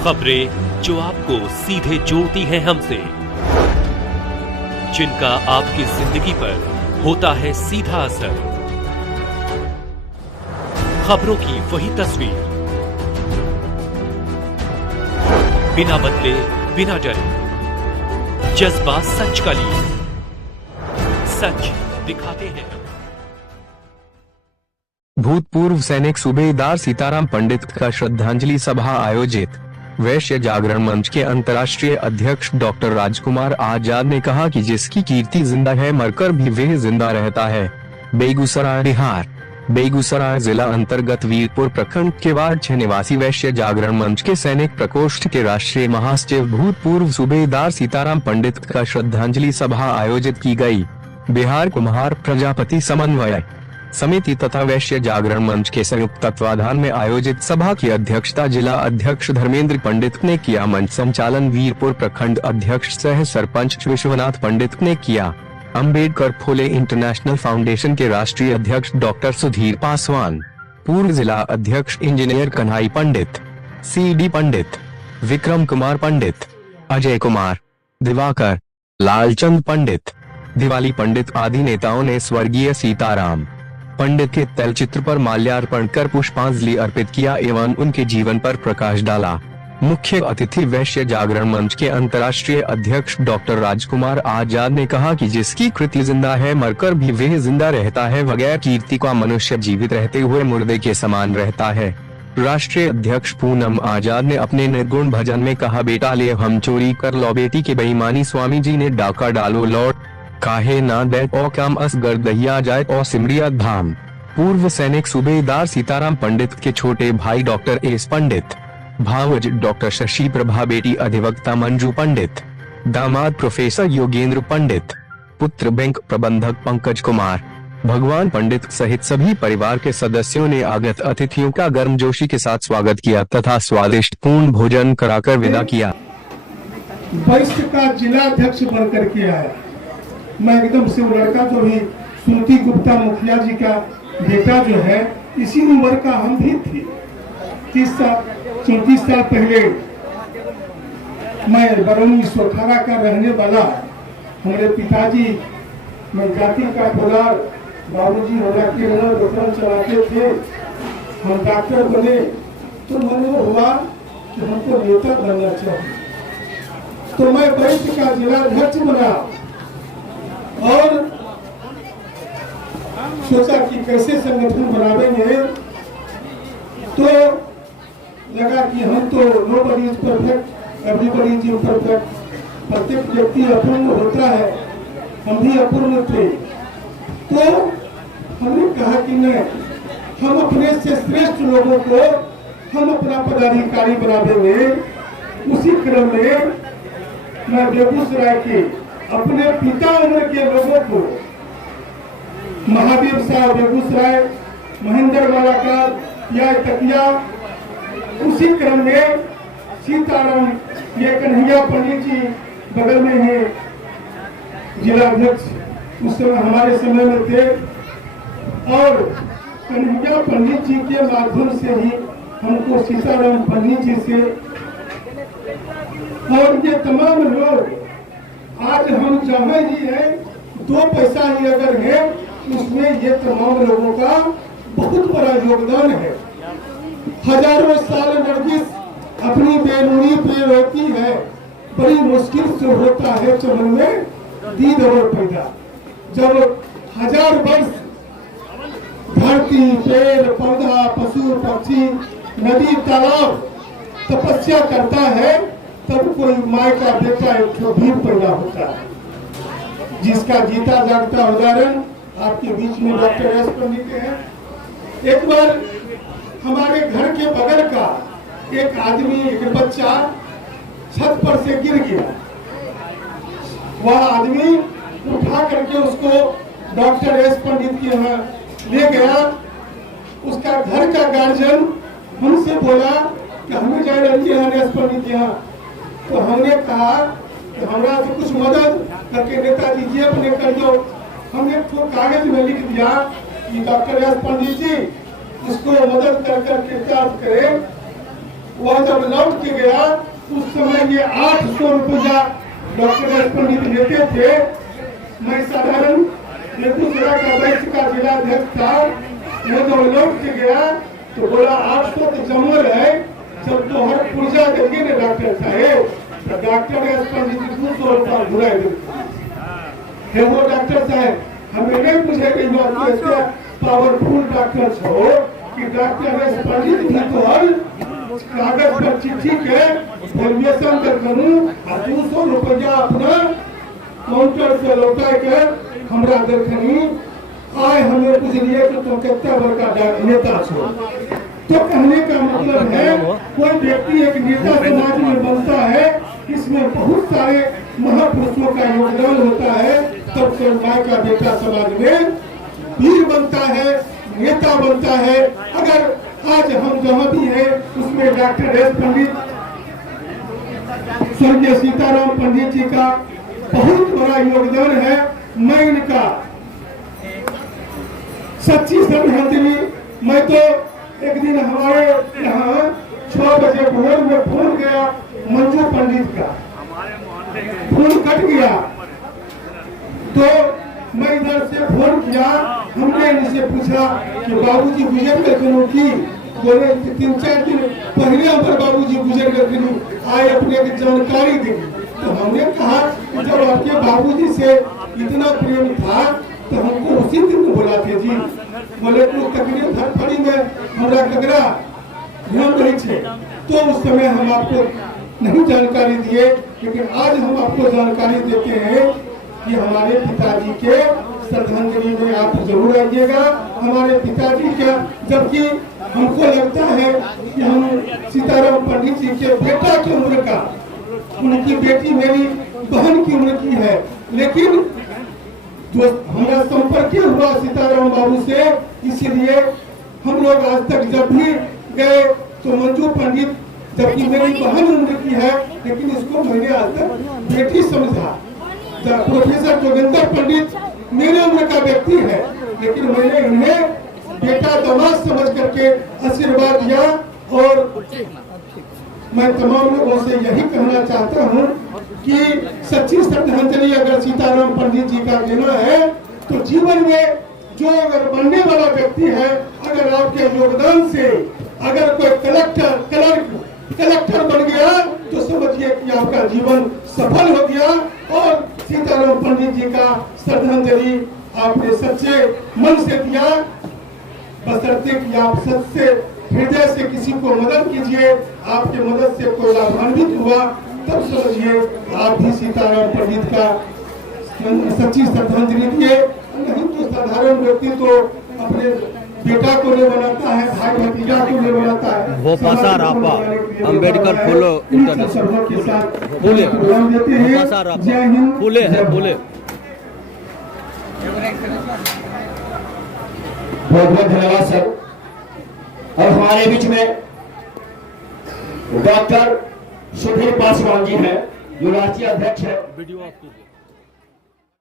खबरें जो आपको सीधे जोड़ती हैं हमसे, जिनका आपकी जिंदगी पर होता है सीधा असर। खबरों की वही तस्वीर, बिना बदले बिना डरे, जज्बा सच का लिए, सच दिखाते हैं। भूतपूर्व सैनिक सूबेदार सीताराम पंडित का श्रद्धांजलि सभा आयोजित। वैश्य जागरण मंच के अंतर्राष्ट्रीय अध्यक्ष डॉक्टर राजकुमार आजाद ने कहा कि जिसकी कीर्ति जिंदा है मरकर भी वह जिंदा रहता है। बेगूसराय, बिहार। बेगूसराय जिला अंतर्गत वीरपुर प्रखंड के वार्ड 6 निवासी वैश्य जागरण मंच के सैनिक प्रकोष्ठ के राष्ट्रीय महासचिव भूतपूर्व सूबेदार सीताराम पंडित का श्रद्धांजलि सभा आयोजित की गई। बिहार कुम्हार प्रजापति समन्वय समिति तथा वैश्य जागरण मंच के संयुक्त तत्वाधान में आयोजित सभा की अध्यक्षता जिला अध्यक्ष धर्मेंद्र पंडित ने किया। मंच संचालन वीरपुर प्रखंड अध्यक्ष सह सरपंच विश्वनाथ पंडित ने किया। अंबेडकर फुले इंटरनेशनल फाउंडेशन के राष्ट्रीय अध्यक्ष डॉक्टर सुधीर पासवान, पूर्व जिला अध्यक्ष इंजीनियर कन्हई पंडित, CD पंडित, विक्रम कुमार पंडित, अजय कुमार, दिवाकर, लालचंद पंडित, दिवाली पंडित आदि नेताओं ने स्वर्गीय सीताराम पंडित के तैलचित्र पर माल्यार्पण कर पुष्पांजलि अर्पित किया एवं उनके जीवन पर प्रकाश डाला। मुख्य अतिथि वैश्य जागरण मंच के अंतर्राष्ट्रीय अध्यक्ष डॉक्टर राजकुमार आजाद ने कहा कि जिसकी कृति जिंदा है मरकर भी वह जिंदा रहता है। बगैर कीर्ति का मनुष्य जीवित रहते हुए मुर्दे के समान रहता है। राष्ट्रीय अध्यक्ष पूनम आजाद ने अपने निर्गुण भजन में कहा, बेटा ले हम चोरी कर लो, बेटी की बेईमानी स्वामी जी ने डाका डालो लौट, काहे ना दे ओ काम असगर दहिया जाए ओ सिमरिया धाम। पूर्व सैनिक सूबेदार सीताराम पंडित के छोटे भाई डॉक्टर एस पंडित, भावज डॉक्टर शशि प्रभा, बेटी अधिवक्ता मंजू पंडित, दामाद प्रोफेसर योगेंद्र पंडित, पुत्र बैंक प्रबंधक पंकज कुमार, भगवान पंडित सहित सभी परिवार के सदस्यों ने आगत अतिथियों का गर्मजोशी के साथ स्वागत किया तथा स्वादिष्ट पूर्ण भोजन कराकर विदा किया। वैश्य का जिला अध्यक्ष बनकर के आया। मैं एकदम से वो लड़का जो भी सुमति गुप्ता मुखिया जी का बेटा जो है, इसी उम्र का हम भी थे। 34 साल पहले मैं बरौनी सोखारा का रहने वाला, हमारे पिताजी मैं जाति का फुलार, बाबूजी होना के दुकान चलाते थे। हम डॉक्टर बने तो मन हुआ कि हमको नेता बनना चाहिए, तो मैं वैश्य का जिला अध्यक्ष बना और सोचा कि कैसे संगठन बनावेंगे। तो लगा कि हम तो nobody is perfect, everybody is imperfect, प्रत्येक व्यक्ति अपूर्ण होता है, हम भी अपूर्ण थे। तो हमने कहा कि नहीं, हम अपने से श्रेष्ठ लोगों को हम अपना पदाधिकारी बना देंगे। उसी क्रम में मैं बेगूसराय के अपने पिता उम्र के लोगों को, महादेव साहब बेगूसराय, महेंद्र वाला का या तकिया, उसी क्रम में सीताराम ये कन्हैया पंडित जी बगल में है जिला अध्यक्ष, उस समय हमारे समय में थे। और कन्हैया पंडित जी के माध्यम से ही हमको सीताराम पंडित जी से, और ये तमाम लोग आज हम जहाँ ही है, 2 पैसा ही अगर है उसमें ये तमाम लोगों का बहुत बड़ा योगदान है। हजारों साल नरगिस अपनी बेनूरी पे रहती है, बड़ी मुश्किल से होता है चमन में दीद और पैदा। जब 1000 वर्ष धरती, पेड़ पौधा, पशु पक्षी, नदी तालाब तपस्या करता है, तब कोई माँ का बेटा एक भी पैदा होता है, जिसका जीता जागता उदाहरण आपके बीच में डॉक्टर एस पंडित है। एक बार हमारे घर के बगल का एक आदमी, एक बच्चा छत पर से गिर गया। वह आदमी उठा करके उसको डॉक्टर एस पंडित के यहाँ ले गया। उसका घर का गार्जियन हमसे बोला कि हमें जा रही है एस पंडित के यहाँ। तो हमने कहा कि हमारा से कुछ मदद करके नेताजी जी अपने कर दो। हमने तो कागज में लिख दिया कि डॉक्टर एस पंडित जी उसको मदद कर करके कार्य करें। वह जब लौट के गया उस समय ये 800 रुपया डॉक्टर एस पंडित लेते थे। मैं साधारण बेगूसराय का वैश्य का जिला अध्यक्ष था। मैं जब लौट के गया तो बोला 800 तो जमल है, जब तो हर पुर्जा देंगे ना डॉक्टर साहेब, तो डॉक्टर एस पंडित 200 रुपया घुरा है। वो डॉक्टर साहब हमें नहीं पूछे कि ऐसे पावरफुल डॉक्टर हो कि डॉक्टर एस पंडित भी तो हर कागज पर चिट्ठी के फॉर्मेशन कर करूं और 200 रुपया अपना काउंटर से लौटा के हमरा देखनी आए हमें पूछ लिए कि तुम कितना बड़का नेता छो। तो कहने का मतलब है कोई व्यक्ति एक नेता समाज में बनता है, इसमें बहुत सारे महापुरुषों का योगदान होता है, तब से माँ का बेटा समाज में वीर बनता है, नेता बनता है। अगर आज हम जहाँ भी हैं उसमें डॉक्टर एस पंडित, स्वर्गीय सीताराम पंडित जी का बहुत बड़ा योगदान है। मैं इनका सच्ची श्रद्धांजलि, मैं तो एक दिन हमारे यहाँ 6 बजे भोर में फोन गया मंजू पंडित का, फोन कट गया तो मैं इधर से फोन किया। हमने इनसे पूछा कि बाबूजी गुजर गए की, बोले 3-4 दिन पहले हमारे बाबूजी गुजर गए, आए अपने की जानकारी दी। तो हमने कहा कि जब आपके बाबूजी से इतना प्रेम था तो हमको उसी दिन बुलाते जी। बोले तो तकलीफ धड़फड़ी में हमारा कगरा ध्यान रही थे, तो उस समय हम आपको नहीं जानकारी दिए, लेकिन आज हम आपको जानकारी देते हैं कि हमारे पिताजी के श्रद्धांजलि में आप जरूर आइएगा। हमारे पिताजी का, जबकि हमको लगता है कि हम सीताराम पंडित जी के बेटा की उम्र का, उनकी बेटी मेरी बहन की उम्र की है, लेकिन जो हमारा संपर्क हुआ सीताराम बाबू से, इसीलिए हम लोग आज तक जब भी गए तो मंजू पंडित, जबकि मेरी बहन उम्र की है, लेकिन इसको मैंने आज तक बेटी समझा। प्रोफेसर जोगिंदर पंडित मेरे उम्र का व्यक्ति है, लेकिन मैंने इन्हें बेटा दामाद समझ करके आशीर्वाद दिया। और मैं तमाम लोगों से यही कहना चाहता हूँ कि सच्ची श्रद्धांजलि अगर सीताराम पंडित जी का देना है तो जीवन में जो अगर बनने वाला व्यक्ति है, अगर आपके योगदान से अगर कोई कलेक्टर बन गया तो समझिए कि आपका जीवन सफल हो गया। और सीताराम पंडित जी का श्रद्धांजलि आपने सच्चे मन से दिया, बशर्ते कि आप सच्चे हृदय से किसी को मदद कीजिए, आपके मदद से कोई लाभान्वित हुआ, तब समझिए आप भी सीताराम पंडित का सच्ची श्रद्धांजलि दिए। नहीं तो साधारण व्यक्ति तो अपने बेटा को नहीं बनाता है, भाई भतीजा को नहीं बनाता है। वो पासा रापा अम्बेडकर फूलो फूले पासा रापा फूले है फूले। बहुत बहुत धन्यवाद सर। और हमारे बीच में डॉक्टर सुधीर पासवान जी हैं, जो राष्ट्रीय अध्यक्ष है।